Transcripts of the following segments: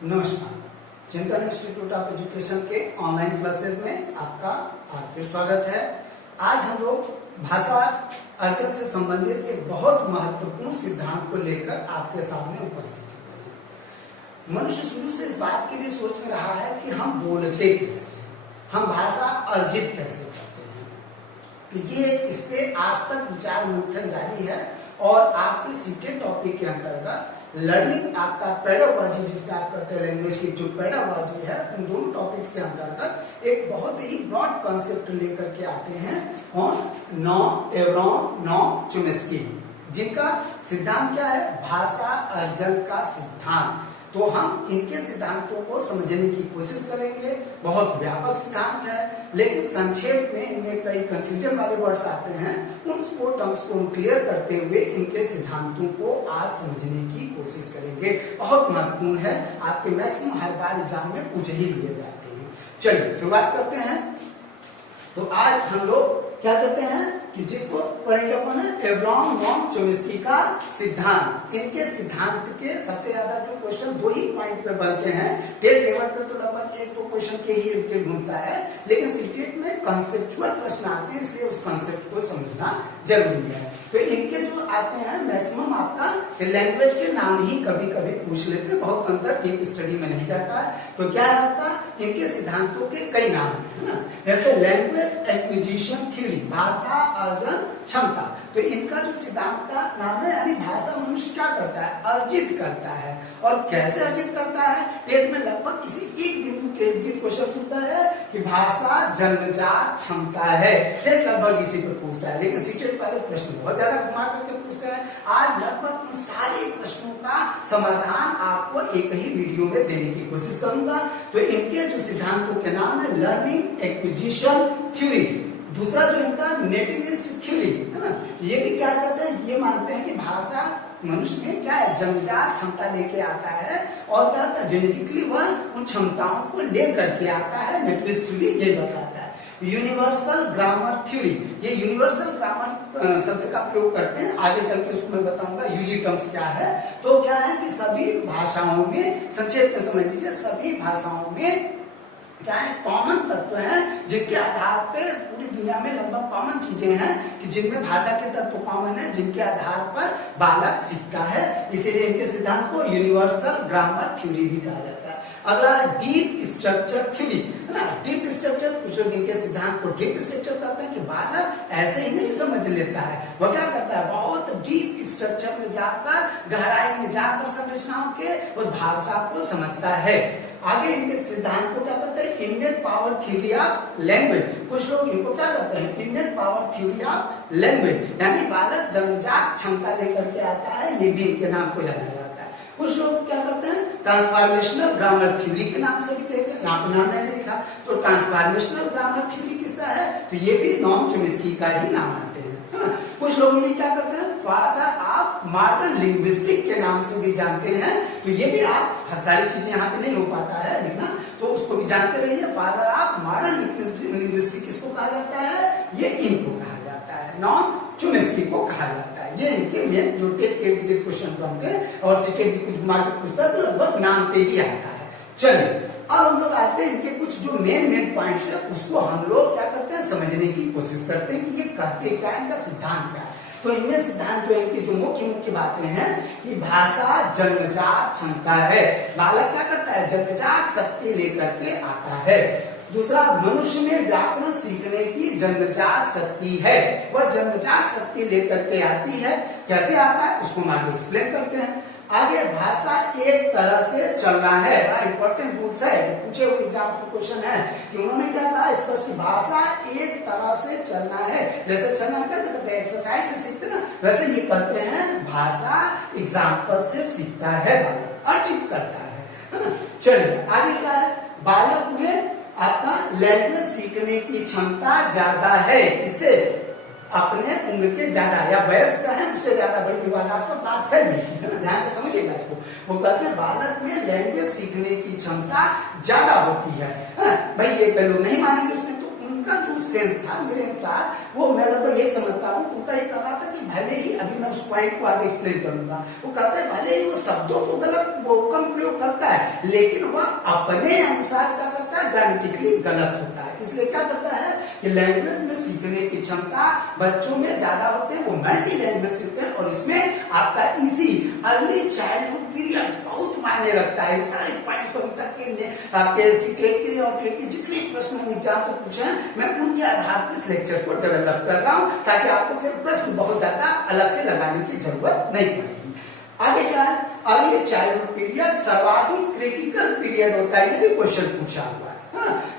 नमस्कार। चिंतन institute of education के ऑनलाइन क्लासेस में आपका फिर स्वागत है। आज हम लोग भाषा अर्जन से संबंधित एक बहुत महत्वपूर्ण सिद्धांत को लेकर आपके सामने उपस्थित हैं। मनुष्य शुरू से इस बात के लिए सोच में रहा है कि हम बोलते कैसे हैं, हम भाषा अर्जित कैसे करते हैं। तो ये इस पे आज तक विचार मंथन जारी है और आपके सीटेड टॉपिक के अंतर्गत लर्निंग आपका पेडागॉजी, जिसमें आप करते हैं लैंग्वेज की जो पेडागॉजी है, उन दोनों टॉपिक्स के अंतर्गत एक बहुत ही ब्रॉड कॉन्सेप्ट लेकर के आते हैं कौन? नॉम चोम्स्की, जिनका सिद्धांत क्या है? भाषा अर्जन का सिद्धांत। तो हम इनके सिद्धांतों को समझने की कोशिश करेंगे। बहुत व्यापक सिद्धांत है, लेकिन संक्षेप में इनमें कई कंफ्यूजन वाले वर्ड्स आते हैं, उनको टर्म्स को क्लियर करते हुए इनके सिद्धांतों को आज समझने की कोशिश करेंगे। बहुत महत्वपूर्ण है, आपके मैक्सिमम हर बार एग्जाम में पूछ ही लिए जाते हैं। चलिए शुरुआत करते हैं। तो आज हम लोग क्या करते हैं कि जिसको पढ़ेंगे अपन है नॉम चोम्स्की का सिद्धांत। इनके सिद्धांत के सबसे ज्यादा जो क्वेश्चन दो ही पॉइंट पे बनते हैं। टेट लेवल पे तो लगभग एक दो क्वेश्चन के ही इनके घूमता है, लेकिन सीटेट में कंसेप्चुअल प्रश्न आते हैं, इसलिए उस कंसेप्ट को समझना जरूरी है। तो इनके जो आते हैं मैक्सिमम आपका लैंग्वेज के नाम ही कभी कभी पूछ लेते हैं, बहुत अंतर डीप स्टडी में नहीं जाता है। तो क्या है आपका? इनके सिद्धांतों के कई नाम है ना, जैसे लैंग्वेज एक्विजिशन थ्योरी, भाषा अर्जन क्षमता। तो इनका जो सिद्धांत का नाम है, यानी भाषा मनुष्य क्या करता है? अर्जित करता है। और कैसे अर्जित करता है? टेट में लगभग किसी एक बिंदु के इर्द क्वेश्चन पूछता है कि भाषा जन्मजात क्षमता है। टेट लगभग इसी पर पूछता है, लेकिन सीटेट वाले प्रश्न बहुत ज्यादा घुमा करके पूछता है। आज लगभग उन सारे प्रश्नों का समाधान आपको एक ही वीडियो में देने की कोशिश करूंगा। तो इनके जो सिद्धांतों के नाम है लर्निंग एक्विजिशन थ्योरी, दूसरा जो इनका नेटिविस्ट थ्योरी है ना, ये भी क्या करते हैं? ये मानते हैं कि भाषा मनुष्य में क्या है? जन्मजात क्षमता लेके आता है और क्या होता है? जेनेटिकली वह उन क्षमताओं को लेकर के आता है। नेटिविस्ट थ्योरी ये बताता है। यूनिवर्सल ग्रामर थ्योरी, ये यूनिवर्सल ग्रामर शब्द का प्रयोग करते हैं, आगे चल के उसको मैं बताऊंगा यूजी टर्म्स क्या है। तो क्या है कि सभी भाषाओं में, संक्षेप में समझ लीजिए, सभी भाषाओं में क्या है? कॉमन तत्व हैं, जिनके आधार पे पूरी दुनिया में लगभग कॉमन चीजें हैं कि जिनमें भाषा के तत्व कॉमन है, जिनके आधार पर बालक सीखता है। इसीलिए इनके सिद्धांत को यूनिवर्सल ग्रामर थ्योरी भी कहा जाता है। अगला डीप स्ट्रक्चर थ्योरी है ना, डीप स्ट्रक्चर, कुछ लोग इनके सिद्धांत को डीप स्ट्रक्चर कहते हैं कि बालक ऐसे ही नहीं समझ लेता है, वह क्या करता है? बहुत डीप स्ट्रक्चर में जाकर, गहराई में जाकर संरचनाओं के उस भाषा को समझता है। आगे इनके सिद्धांत को क्या कहते हैं? Indian power theory of language. कुछ लोग इनको क्या कहते हैं? Indian power theory of language, यानी बालक जन्मजात क्षमता लेकर के आता है, ये भी इनके नाम को जाना जाता है। कुछ लोग क्या कहते हैं? ट्रांसफॉर्मेशनल ग्रामर थ्योरी के नाम से भी कहते हैं, यहाँ पे नाम नहीं लिखा। तो ट्रांसफॉर्मेशनल ग्रामर थ्योरी किसका है? तो ये भी नॉम चोम्स्की का ही नाम आते हैं, है ना। कुछ लोग इन्हें क्या करते हैं? फादर ऑफ मॉडर्न लिंग्विस्टिक के नाम से भी जानते हैं। तो ये भी आप, हर सारी चीजें यहाँ पे नहीं हो पाता है लिखना, तो उसको भी जानते रहिए। फादर ऑफ मॉडर्न लिंग्विस्टिक किसको कहा जाता है? ये इनको कहा जाता है, नॉम चोम्स्की को कहा जाता है। ये इनके मेन जो टेट के क्वेश्चन बनते हैं, और सीटेट भी कुछ घुमा के पूछता है, तो लगभग नाम पे ही आता है। चलिए अब हम लोग आते हैं इनके कुछ जो मेन पॉइंट्स है, उसको हम लोग क्या करते हैं? समझने की कोशिश करते हैं कि ये कहते क्या, इनका सिद्धांत क्या है। तो इनमें सिद्धांत जो इनकी जो मुख्य बातें हैं कि भाषा जन्मजात क्षमता है, बालक क्या करता है? जन्मजात शक्ति लेकर के आता है। दूसरा, मनुष्य में व्याकरण सीखने की जन्मजात शक्ति है, वह जन्मजात शक्ति लेकर के आती है। कैसे आता है उसको हम आगे एक्सप्लेन करते हैं। आगे, भाषा एक तरह से चलना है, बड़ा इंपॉर्टेंट रूल्स है, पूछे हुए एग्जाम का क्वेश्चन है कि उन्होंने क्या कहा स्पष्ट, भाषा एक तरह से चलना है। जैसे चलना कैसे कहते हैं? एक्सरसाइज से सीखते ना, वैसे ये कहते हैं भाषा एग्जाम्पल से सीखता है, बालक अर्जित करता है ना। चलिए आगे क्या है? बालक में आपका लैंग्वेज सीखने की क्षमता ज्यादा है, इससे अपने उम्र के ज्यादा या वयस्क है उससे ज्यादा बड़ी विवादास्पद बात है नहीं, है ना, ध्यान से समझिएगा इसको। वो कहते हैं बालक में लैंग्वेज सीखने की क्षमता ज्यादा होती है। भाई ये पे लोग नहीं मानेंगे उसमें, तो उनका जो सेंस था मेरे अनुसार, वो मैं लगभग यही समझता हूँ, उनका ये कहा था कि भले ही, अभी मैं उस पॉइंट को आगे एक्सप्लेन करूंगा, वो कहते हैं भले ही वो शब्दों को गलत वो कम प्रयोग करता है, है, लेकिन वह अपने अनुसार क्या करता है, ग्रामेटिकली गलत होता है। इसलिए क्या करता है कि लैंग्वेज में सीखने की क्षमता बच्चों में ज्यादा होते हैं, वो मल्टी लैंग्वेज सीखते हैं, और इसमें आपका इसी अर्ली चाइल्डहुड पीरियड बहुत मायने रखता है। सारे पॉइंट्स अभी तक के आपके सीटेट के और टेट के जितने प्रश्न एग्जाम में पूछे हैं, मैं उनके आधार पर इस लेक्चर को डेवलप कर रहा हूँ, ताकि आपको फिर प्रश्न बहुत ज्यादा अलग से लगाने की जरूरत नहीं पड़ेगी। आगे क्या है, अर्ली चाइल्डहुड पीरियड सर्वाधिक क्रिटिकल पीरियड होता है, ये भी क्वेश्चन पूछा हुआ है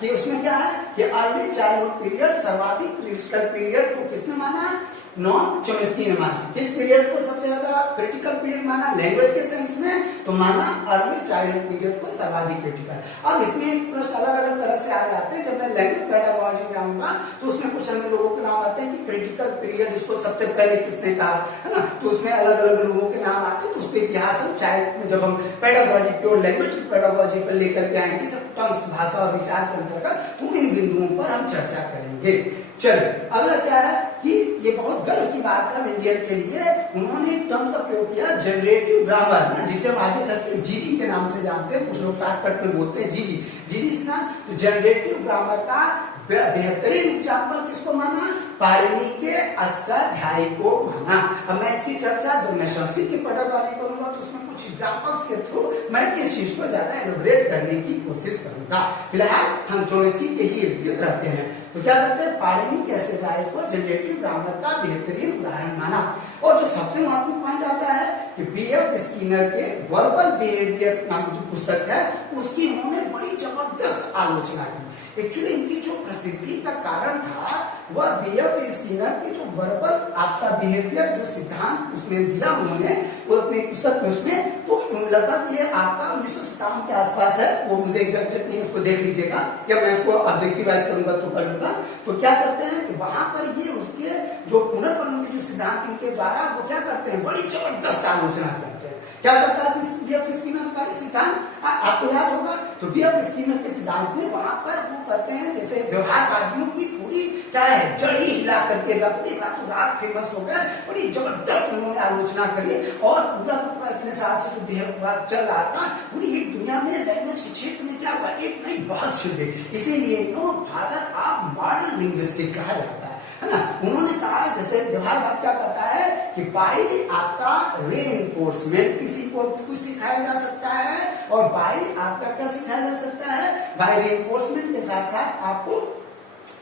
कि उसमें क्या है कि अर्ली चाइल्डहुड पीरियड सर्वाधिक क्रिटिकल पीरियड को किसने माना, नॉन चॉम्स्की ने माना। किस पीरियड को सबसे ज्यादा क्रिटिकल पीरियड माना, लैंग्वेज के सेंस में, तो माना अर्ली चाइल्डहुड पीरियड को सर्वाधिक क्रिटिकल। अब इसमें प्रश्न अलग अलग तरह से आ जाते हैं। जब मैं लैंग्वेज पेडागोजी में आऊंगा तो उसमें कुछ अन्य लोगों के नाम आते हैं कि क्रिटिकल पीरियड इसको सबसे पहले किसने कहा, है ना, तो उसमें अलग अलग लोगों के नाम आते हैं। तो उसके इतिहास हम चाहे जब हम पेडागोजी प्योर लैंग्वेज पेडागोजी पर लेकर के आएंगे, जब टर्म्स भाषा और विचार के अंतर्गत, तो इन बिंदुओं पर हम चर्चा करेंगे। चलिए अगला क्या है कि ये बहुत गर्व की बात है इंडियन के लिए, उन्होंने एक टर्म्स का प्रयोग किया, जनरेटिव ग्रामर ना, जिसे हम आगे चल के जीजी के नाम से जानते हैं, कुछ लोग शॉर्टकट में बोलते हैं जीजी। जीजी ना, तो जनरेटिव ग्रामर का बेहतरीन एग्जाम्पल किसको माना, पाणिनि के अष्टाध्यायी को माना। अब मैं इसकी चर्चा जब मैं संस्कृत की पेडागोजी करूंगा तो उसमें कुछ एग्जाम्पल्स के थ्रू मैं इस चीज को ज्यादा एलोबरेट करने की कोशिश करूंगा। फिलहाल हम चॉम्स्की के ही इर्द गिर्द रहते हैं। तो क्या करते हैं, पाणिनि के अष्टाध्यायी को जनरेटिव ग्रामर का बेहतरीन उदाहरण माना। और जो सबसे महत्वपूर्ण पॉइंट आता है कि बीएफ स्किनर के वर्बल बिहेवियर नाम जो पुस्तक है, उसकी उन्होंने बड़ी जबरदस्त आलोचना की। एक्चुअली इनकी जो प्रसिद्धि का कारण था वह बीएफ स्किनर की जो वर्बल आपका बिहेवियर जो सिद्धांत उसमें दिया उन्होंने, वो अपनी पुस्तक में उसमें, तो लगभग ये आपका 1957 के आसपास है, वो मुझे एग्जैक्ट डेट नहीं, उसको देख लीजिएगा, या मैं इसको ऑब्जेक्टिवाइज करूंगा तो कर लूंगा। तो क्या करते हैं कि वहां पर ये उसके जो पुनर्परण के जो सिद्धांत इनके द्वारा वो क्या करते हैं, बड़ी जबरदस्त आलोचना करते हैं। क्या करता है बीएफ स्किनर का सिद्धांत, आपको याद होगा, तो बीएफ स्किनर के सिद्धांत में वहां पर वो करते हैं जैसे व्यवहारवादियों की पूरी क्या है जड़ ही हिला करके रातों रात फेमस हो गए, बड़ी जबरदस्त उन्होंने आलोचना करी, और पूरा इतने साल से जो व्यवहार चल रहा था पूरी एक दुनिया में लैंग्वेज के क्षेत्र में क्या हुआ, एक नई बहस छिड़ गई। इसीलिए इनको फादर ऑफ मॉडर्न लिंग्विस्टिक कहा जाता है ना। उन्होंने कहा जैसे व्यवहारवाद क्या कहता है कि बाय आपका रीइंफोर्समेंट किसी को कुछ सिखाया जा सकता है, और बाय आपका क्या सिखाया जा सकता है, बाय रीइंफोर्समेंट के साथ साथ आपको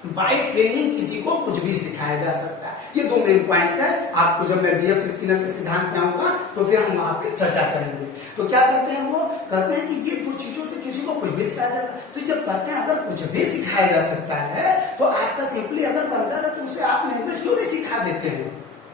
बाय ट्रेनिंग किसी को कुछ भी सिखाया जा सकता है। ये दो मेन पॉइंट्स है। आपको जब मैं बीएफ स्किनर के सिद्धांत में आऊंगा तो फिर हम वहां पे चर्चा करेंगे। तो क्या कहते हैं, वो कहते हैं कि ये दो चीजों से किसी को कुछ भी सिखाया जाता है। तो जब कहते हैं अगर कुछ भी सिखाया जा सकता है तो आपका सिंपली अगर बनता है तो उसे आप लैंग्वेज क्यों नहीं सिखा देते हो,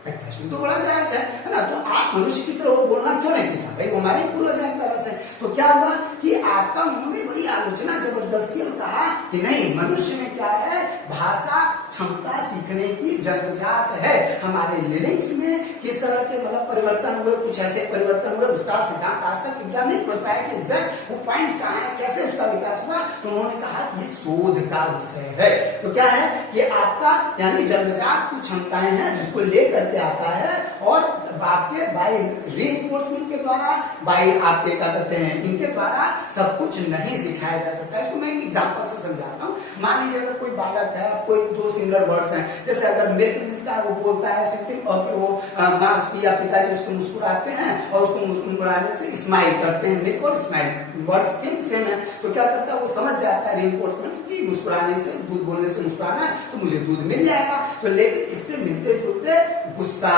प्रश्न तो बड़ा जायज है ना। तो आप मनुष्य की तरह बोलना क्यों नहीं सीखा, भाई हमारे पूर्वज हैं एक तरह से। तो क्या हुआ कि आपका उन्होंने बड़ी आलोचना जबरदस्ती और कहा कि नहीं, मनुष्य में क्या है, भाषा क्षमता सीखने की जन्मजात है। हमारे लिरिक्स में किस तरह के मतलब परिवर्तन हुए, कुछ ऐसे परिवर्तन हुए, उसका सिद्धांत आज तक विज्ञान नहीं खोज पाया कि एग्जैक्ट वो पॉइंट कहाँ है, कैसे उसका विकास हुआ। तो उन्होंने कहा कि ये शोध का विषय है। तो क्या है कि आपका यानी जन्मजात कुछ क्षमताएं हैं जिसको लेकर आता है, और आपके बाय रीइंफोर्समेंट के द्वारा, बाय आपके क्या कहते हैं इनके द्वारा सब कुछ नहीं सिखाया जा सकता। इसको मैं एक एग्जांपल से समझाता हूँ। मान लीजिए अगर कोई बालक है, कोई दो सिमिलर वर्ड्स हैं, जैसे अगर मिल्क मिलता है वो बोलता है सिर्फ, और फिर वो माँ उसकी या पिताजी उसको मुस्कुराते हैं और उसको मुस्कुराने से स्माइल करते हैं। मिल्क और स्माइल वर्ड्स सेम है। तो क्या करता है वो समझ जाता है रीइंफोर्समेंट की मुस्कुराने से, दूध बोलने से मुस्कुराना है तो मुझे दूध मिल जाएगा। तो लेकिन इससे मिलते जुलते गुस्सा,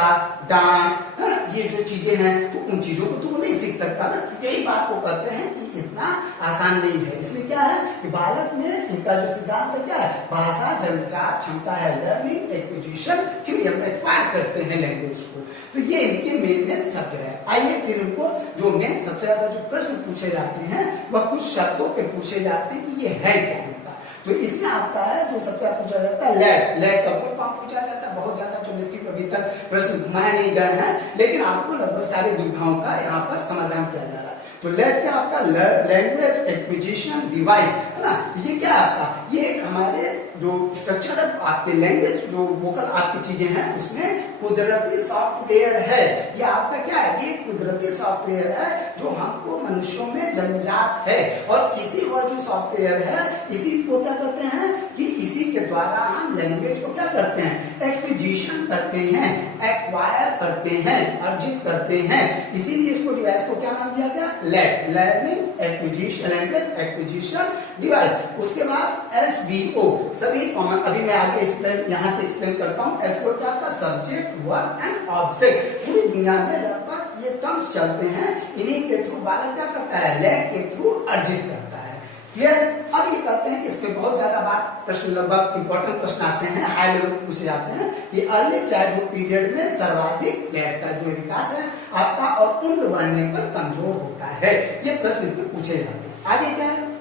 डांट, ये जो चीजें हैं तो उन चीजों को तो वो नहीं सीख सकता ना। तो यही बात को कहते हैं कि इतना आसान नहीं है। इसलिए क्या है कि बालक में इनका जो सिद्धांत है क्या है, भाषा जन्मजात क्षमता है, लर्निंग एक्विजिशन, फिर हम एक्वायर करते हैं लैंग्वेज को। तो ये इनके मेन शब्द है। आइए फिर इनको जो मेन सबसे ज्यादा जो प्रश्न पूछे जाते हैं वह कुछ शब्दों पे पूछे जाते हैं कि ये है क्या इनका। तो इसमें आपका है जो सबसे ज्यादा पूछा जाता है लैड का फुल फॉर्म पूछा जाता है। बहुत ज्यादा जो इसकी अभी तक प्रश्न घुमाए नहीं गए हैं, लेकिन आपको लगभग सारी दुविधाओं का यहाँ पर समाधान किया जा रहा है। तो लेट क्या आपका लैंग्वेज एक्विजिशन डिवाइस है ना। तो ये क्या है आपका, ये एक हमारे जो स्ट्रक्चर है आपके लैंग्वेज जो वोकल आपकी चीजें हैं उसमें कुदरती सॉफ्टवेयर है। ये आपका क्या है, ये कुदरती सॉफ्टवेयर है जो हमको मनुष्यों में जन्मजात है। और इसी वह जो सॉफ्टवेयर है इसी को क्या करते हैं कि इसी के द्वारा हम लैंग्वेज को क्या करते हैं, एक्विजिशन करते हैं, एक्वायर करते हैं, अर्जित करते हैं। इसीलिए इसको डिवाइस को क्या नाम दिया गया, लैट, learning acquisition, language acquisition device. उसके बाद एसवीओ सभी कॉमन, अभी मैं आगे एक्सप्लेन यहाँ पे एक्सप्लेन करता हूँ। एसवीओ क्या था, सब्जेक्ट वर्ब एंड ऑब्जेक्ट। पूरी दुनिया में लगभग ये टर्म्स चलते हैं, इन्हीं के थ्रू बालक क्या करता है, लैट के थ्रू अर्जित करता है। क्लियर। अब ये कहते हैं कि इस पे बहुत ज्यादा बात प्रश्न, लगभग इंपॉर्टेंट प्रश्न आते हैं, हाई लेवल पूछे जाते हैं कि अर्ली चाइल्डहुड पीरियड में सर्वाधिक लैट का जो विकास है आपका और उम्र बढ़ने पर कमजोर होता है। ये प्रश्न इसमें पूछे जाते हैं। आगे क्या है,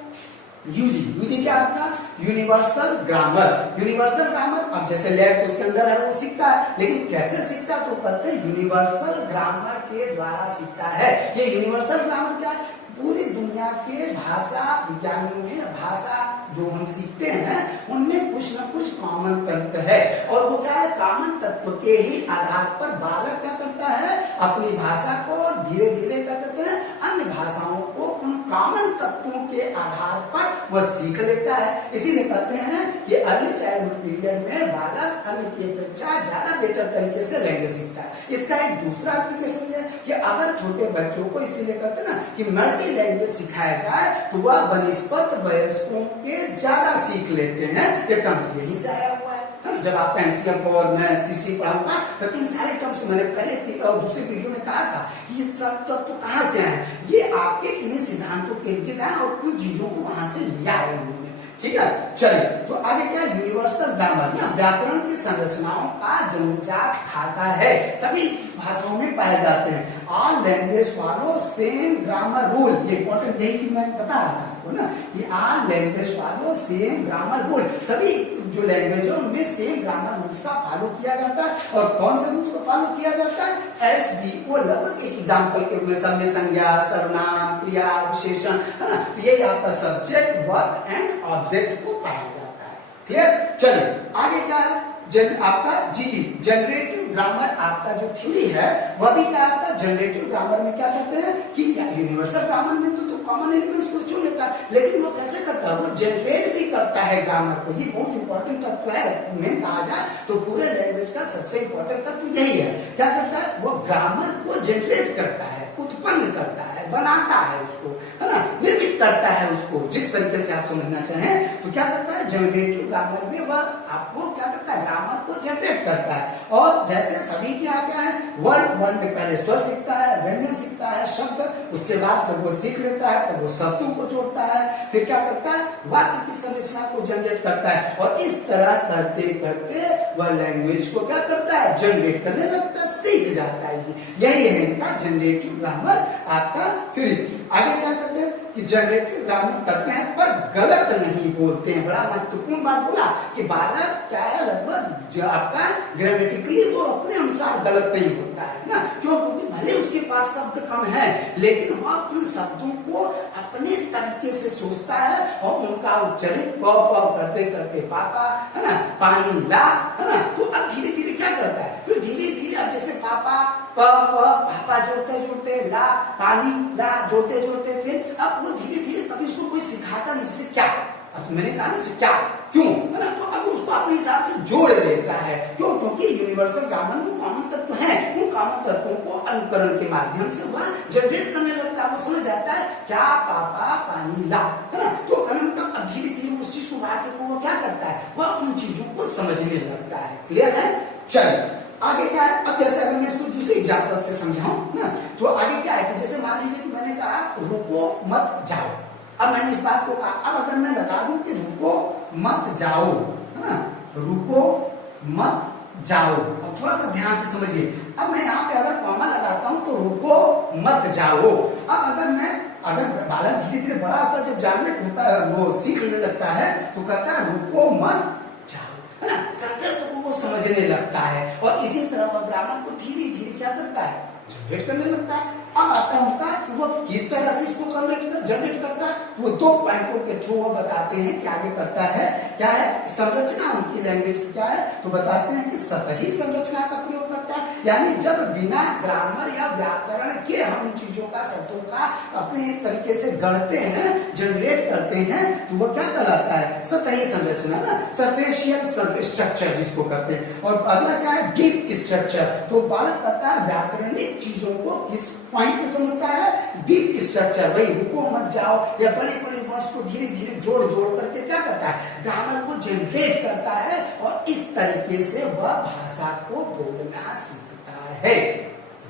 यूजी। यूजी क्या आपका, यूनिवर्सल ग्रामर। यूनिवर्सल ग्रामर, अब जैसे लैट उसके अंदर है वो सीखता है, लेकिन कैसे सीखता है तो कहते हैं यूनिवर्सल ग्रामर के द्वारा सीखता है। ये यूनिवर्सल ग्रामर क्या है, पूरी दुनिया के भाषा विज्ञानियों में भाषा जो हम सीखते हैं उनमें कुछ न कुछ कॉमन तत्व है। और वो क्या है, कॉमन तत्व के ही आधार पर बालक क्या करता है, अपनी भाषा को धीरे धीरे क्या करते हैं, अन्य भाषाओं को उन कॉमन तत्वों के आधार पर वह सीख लेता है। इसीलिए कहते हैं कि अर्ली चाइल्डहुड पीरियड में बालक अन्य की अपेक्षा ज्यादा बेटर तरीके से लैंग्वेज सीखता है। इसका एक दूसरा एप्लीकेशन है कि अगर छोटे बच्चों को, इसीलिए कहते हैं ना कि मल्टी लैंग्वेज सिखाया जाए तो वह बनिस्पत वयस्कों के ज्यादा सीख लेते हैं। ये टर्म्स यहीं से आया हुआ है। जब आप पेंसिल और मैं सीसी पढ़ाऊंगा तो इन सारे टर्म्स मैंने पहले और दूसरी वीडियो में कहा था कि ये सब तत्व तो कहाँ से आए, ये आपके इन्हीं सिद्धांतों के लिए आए और कुछ चीजों को वहां से लिया है उन्होंने। ठीक है, चलिए तो आगे क्या, यूनिवर्सल ग्रामर ना व्याकरण की संरचनाओं का जन्मजात खाता है, सभी भाषाओं में पाए जाते हैं। All language follow same grammar rule. ये इंपॉर्टेंट, यही चीज मैं बता रहा था आपको ना, ये all language follow same grammar rule. सभी जो लैंग्वेज है उनमें सेम ग्रामर रूल्स का फॉलो किया जाता है। और कौन से रूल्स को फॉलो किया जाता है, एसवीओ। लगभग एक एग्जाम्पल के रूप में सब में संज्ञा, सर्वनाम, क्रिया, विशेषण है ना, तो यही आपका सब्जेक्ट वर्ब एंड ऑब्जेक्ट को पाया जाता है। क्लियर। चलिए आगे क्या है, आपका जी जनरेटिव ग्रामर आपका जो थ्योरी है वह भी क्या आपका जनरेटिव ग्रामर में क्या कहते हैं कि यूनिवर्सल ग्रामर में तो कॉमन एलिमेंट्स को चुन लेता है, लेकिन वो कैसे करता है, वो जनरेट भी करता है ग्रामर को। ये बहुत इंपॉर्टेंट तत्व है, मेन कहा जाए तो पूरे लैंग्वेज का सबसे इंपॉर्टेंट तत्व यही है। क्या करता है, वो ग्रामर को जनरेट करता है, उत्पन्न करता है, बनाता है उसको, है ना, निर्मित करता है उसको, जिस तरीके से आप समझना चाहें। तो क्या करता है, जनरेटिव ग्रामर में वह आपको क्या करता है, ग्रामर को जनरेट करता है। और जैसे सभी के यहाँ क्या है, वर्ड में पहले स्वर सीखता है, व्यंजन सीखता है, शब्द, उसके बाद जब वो सीख लेता है तब वो शब्दों को जोड़ता है, फिर क्या करता है, वाक्य की संरचना को जनरेट करता है। और इस तरह करते करते वह लैंग्वेज को क्या करता है, जनरेट करने लगता है, सीख जाता है। यही है इनका जनरेटिव ग्रामर आपका थ्योरी। आगे क्या करते हैं कि जनरेटिव ग्रामर करते हैं पर गलत नहीं बोलते हैं। बड़ा महत्वपूर्ण बात बोला कि बालक क्या है, लगभग जो आपका ग्रामेटिकली वो अपने अनुसार गलत नहीं होता है ना, क्योंकि भले उसके पास शब्द कम है लेकिन वह उन शब्दों को अपने तरीके से सोचता है और उनका उच्चारित प करते करते पापा, है ना, पानी ला, है ना, तो अब धीरे धीरे क्या करता है, फिर धीरे धीरे अब जैसे पापा पापा जोड़ते जोड़ते ला, पानी ला जोड़ते जोड़ते फिर अब वो धीरे धीरे कभी उसको कोई सिखाता नहीं, जैसे क्या, अब मैंने कहा ना क्या क्यों, है ना, तो अब उसको अपने हिसाब से जोड़ देता है। क्यों, क्योंकि यूनिवर्सल ग्रामर में कॉमन तत्व है, उन कॉमन तत्वों को अनुकरण के माध्यम से वह जनरेट करने लगता है। वो समझ जाता है क्या पापा पानी ला, है ना, तो मतलब अब धीरे धीरे उस चीज को वाक्य को वो क्या करता है, वह उन चीजों को समझने लगता है। क्लियर है। चलिए आगे क्या है, अब जैसे अगर मैं इसको दूसरे एग्जाम्पल से समझाऊं ना, तो आगे क्या है कि जैसे मान लीजिए कि मैंने कहा रुको मत जाओ। अब मैंने इस बात को कहा, अब अगर मैं लगा दूं कि रुको मत जाओ, है ना, रुको मत जाओ, अब थोड़ा सा ध्यान से समझिए। अब मैं यहाँ पे अगर कॉमा लगाता हूं तो रुको मत जाओ। अब अगर बालक धीरे धीरे बड़ा होता है, जब जानमेट होता है, वो सीख लेने लगता है तो कहता है रुको मत जाओ, है ना, संदर्भ को वो समझने लगता है। और इसी तरह वह ग्रामर को धीरे धीरे क्या करता है, जनरेट करने लगता है। अब आता है उनका कि वो किस तरह से इसको जनरेट करता है। वो 2 पॉइंटों के थ्रू वो बताते हैं कि आगे करता है क्या है, संरचना उनकी लैंग्वेज क्या है, तो बताते हैं कि सतही संरचना का प्रयोग करता है। यानी जब बिना ग्रामर या व्याकरण के हम चीजों का, शब्दों का अपने तरीके से गढ़ते हैं, जनरेट करते हैं, तो वो क्या कहलाता है, सतही संरचना ना, सरफेशियल स्ट्रक्चर जिसको कहते हैं। और अगला क्या है, डीप स्ट्रक्चर। तो बालक कहता है व्याकरणिक चीजों को किस पॉइंट पे समझता है, डीप स्ट्रक्चर। वही रुको मत जाओ या बड़े बड़े वर्ड्स को धीरे धीरे जोड़ जोड़ करके क्या करता है, ग्रामर को जनरेट करता है और इस तरीके से वह भाषा को बोलना सीखता है।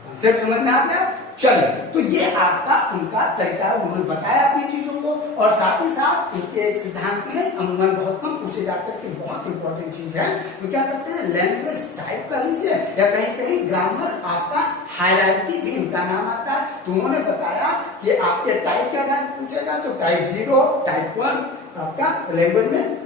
कॉन्सेप्ट समझ में आ गया। चलिए, तो ये आपका उनका तरीका, उन्होंने बताया अपनी चीजों को, और साथ ही साथ इनके एक सिद्धांत में अमूमन बहुत कम पूछे जाते हैं कि बहुत इंपॉर्टेंट चीज है, तो क्या कहते हैं, लैंग्वेज टाइप का लीजिए या कहीं कहीं ग्रामर आपका हायरार्की भी इनका नाम आता है। तो उन्होंने बताया कि आपके टाइप के आधार पर पूछेगा तो टाइप 0, टाइप 1 आपका लैंग्वेज में,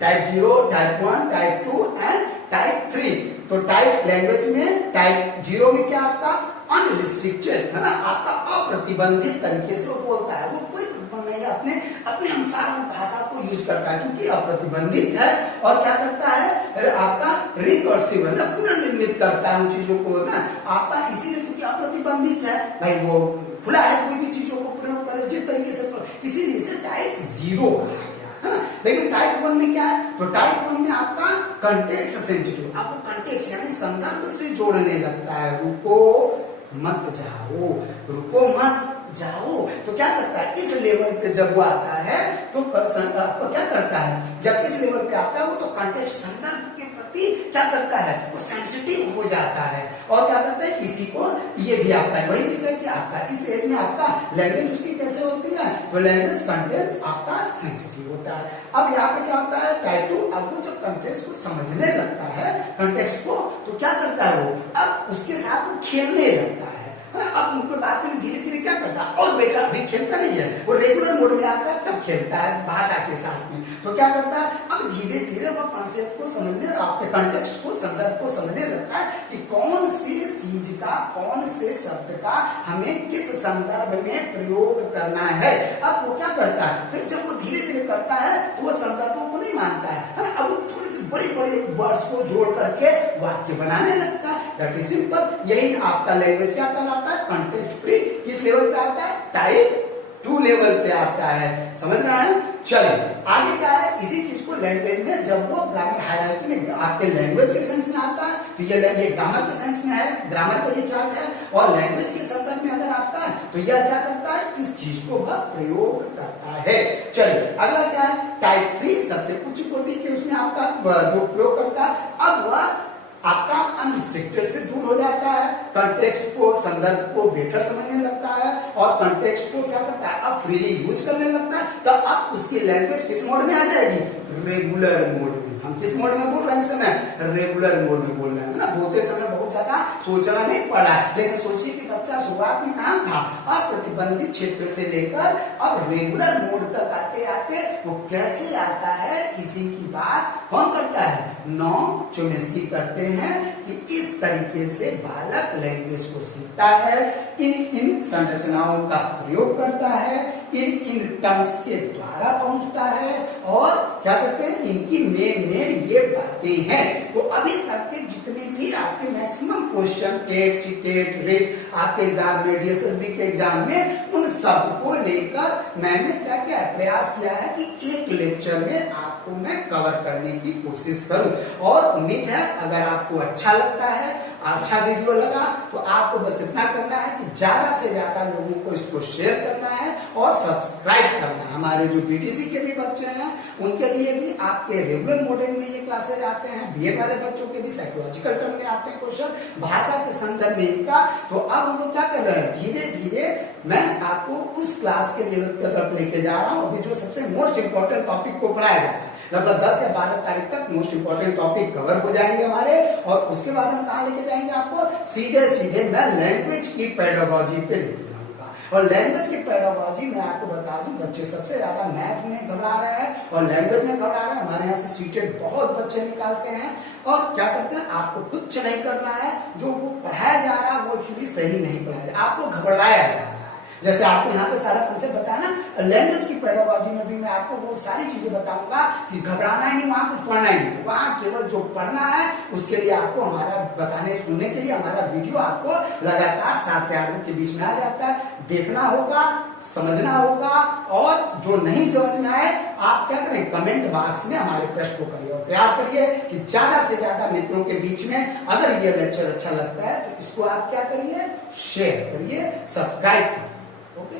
type 0, type 1, type 2 and type 3। तो टाइप लैंग्वेज में टाइप 0 में क्या आपका अनरिस्ट्रिक्टेड है ना, आपका अप्रतिबंधित तरीके से वो बोलता है, वो कोई प्रतिबंध नहीं है, अपने अपने अनुसार वो भाषा को यूज करता है क्योंकि अप्रतिबंधित है। और क्या करता है, आपका रिकर्सिव है ना, पुनर्निर्मित करता है उन चीजों को ना, आपका इसीलिए चूंकि अप्रतिबंधित है, भाई वो खुला है, कोई भी चीजों को प्रयोग करे जिस तरीके से, इसीलिए इसे टाइप 0 है। लेकिन टाइप 1 में क्या है, तो टाइप 1 में आपका कंटेक्स्ट सेंसिटिव, आपको कंटेक्स्ट यानी संदर्भ से जोड़ने लगता है। रुको मत जाओ, रुको मत जाओ, तो क्या करता है, इस लेवल पे जब वो आता है तो आपको क्या करता है, जब इस लेवल पे आता है वो तो कंटेक्स्ट संदर्भ के प्रति क्या करता है, वो सेंसिटिव हो जाता है। और क्या करता है, किसी को ये भी आता है, वही चीज है कि आपका इस एज में आपका लैंग्वेज उसकी कैसे होती है, तो लैंग्वेज कंटेक्स्ट आपका सेंसिटिव होता है। अब यहाँ पे क्या होता है, टाइप 2, अब वो जब कंटेक्स्ट को समझने लगता है, कंटेक्स्ट को, तो क्या करता है वो, अब उसके साथ वो खेलने लगता है। अब उनको बात में धीरे धीरे क्या करता है, और बेटा अभी खेलता नहीं है, वो रेगुलर मोड में आता है तब खेलता है भाषा के साथ में। तो क्या करता है, अब धीरे धीरे वो कॉन्सेप्ट को समझने, आपके कंटेक्स्ट को, संदर्भ को समझने लगता है कि कौन सी चीज का, कौन से शब्द का हमें किस संदर्भ में प्रयोग करना है। अब वो क्या करता है, फिर जब वो धीरे धीरे करता है तो वो संदर्भों को नहीं मानता है, अब वो थोड़ी सी बड़ी बड़ी वर्ड्स को जोड़ करके वाक्य बनाने लगता है। That is simple. यही आपका लैंग्वेज क्या कहलाता है, कंटेक्स्ट फ्री। किस लेवल पे आता है, टाइप 2 लेवल पे आता है। समझ रहा है। चलिए आगे क्या है, इसी चीज को लैंग्वेज में जब वो ग्रामर हायरार्की में आपके लैंग्वेज के सेंस में आता है, तो ये ग्रामर के सेंस में है, ग्रामर का ये चार्ट है, और लैंग्वेज के संदर्भ में अगर आता है तो यह क्या करता है, इस चीज को वह प्रयोग करता है। चलिए अगला क्या है, टाइप 3 सबसे उच्च कोटि के उसमें आपका जो प्रयोग करता है, अब वह आपका अनरिस्ट्रिक्टेड से दूर हो जाता है, कंटेक्स्ट को, संदर्भ को बेटर समझने लगता है, और कंटेक्स्ट को क्या करता है, अब फ्रीली यूज करने लगता है। तो अब उसकी लैंग्वेज किस मोड में आ जाएगी, रेगुलर मोड में। हम किस मोड में बोल रहे हैं इस समय, रेगुलर मोड में बोल रहे हैं ना। बोलते समय बहुत ज्यादा सोचना नहीं पड़ा, लेकिन सोचिए कि बच्चा शुरुआत में कहाँ था, अप्रतिबंधित क्षेत्र से लेकर अब रेगुलर मोड तक आते आते वो कैसे आता है, किसी की बात कौन करता है, नॉम चोम्स्की करते हैं कि इस तरीके से बालक लैंग्वेज को सीखता है, इन संरचनाओं का प्रयोग करता है, इन टर्म्स के द्वारा पहुंचता है, और क्या करते हैं, इनकी मेन ये बातें हैं। तो अभी तक के जितने भी आपके maximum question TET, CTET, REET आपके एग्जाम में, डीएसएसबी के एग्जाम में, उन सब को लेकर मैंने क्या क्या प्रयास किया है कि एक लेक्चर में आपको मैं कवर करने की कोशिश करूं। और उम्मीद है अगर आपको अच्छा लगता है, अच्छा वीडियो लगा, तो आपको बस इतना करना है कि ज्यादा से ज्यादा लोगों को इसको शेयर करना है और सब्सक्राइब करना है। हमारे जो बीटीसी के भी बच्चे हैं उनके लिए भी आपके रेगुलर मॉडल में ये क्लासेज आते हैं, बीए वाले बच्चों के भी साइकोलॉजिकल टर्म में आते हैं क्वेश्चन, भाषा के संदर्भ में इनका। तो अब हम लोग क्या कर रहे हैं, धीरे धीरे मैं आपको उस क्लास के लेवल की तरफ लेके जा रहा हूँ। अभी जो सबसे मोस्ट इंपॉर्टेंट टॉपिक को पढ़ाया जा रहा है, लगभग 10 या 12 तारीख तक मोस्ट इंपॉर्टेंट टॉपिक कवर हो जाएंगे हमारे, और उसके बाद हम कहाँ लेके जाएंगे आपको, सीधे सीधे मैं लैंग्वेज की पेडागोजी पे लेके जाऊंगा। और लैंग्वेज की पेडागोजी मैं आपको बता दूं, बच्चे सबसे ज्यादा मैथ में घबरा रहे हैं और लैंग्वेज में घबरा रहे हैं। हमारे यहाँ से सीटेड बहुत बच्चे निकालते हैं और क्या करते हैं, आपको कुछ नहीं करना है, जो वो पढ़ाया जा रहा है वो एक्चुअली सही नहीं पढ़ाया जा रहा है, आपको घबराया जा रहा है। जैसे आपको यहाँ पे सारा कंसेप्ट बताया ना, लैंग्वेज की पेडागोजी में भी मैं आपको वो सारी चीजें बताऊंगा कि घबराना ही नहीं, वहां कुछ पढ़ना ही नहीं, वहां केवल जो पढ़ना है उसके लिए आपको हमारा बताने सुनने के लिए हमारा वीडियो आपको लगातार 7 से 8 के बीच में आ जाता है, देखना होगा, समझना होगा, और जो नहीं समझ में आए आप क्या करें, कमेंट बॉक्स में हमारे प्रश्न को करिए और प्रयास करिए कि ज्यादा से ज्यादा मित्रों के बीच में अगर ये लेक्चर अच्छा लगता है तो इसको आप क्या करिए, शेयर करिए, सब्सक्राइब करिए। ओके।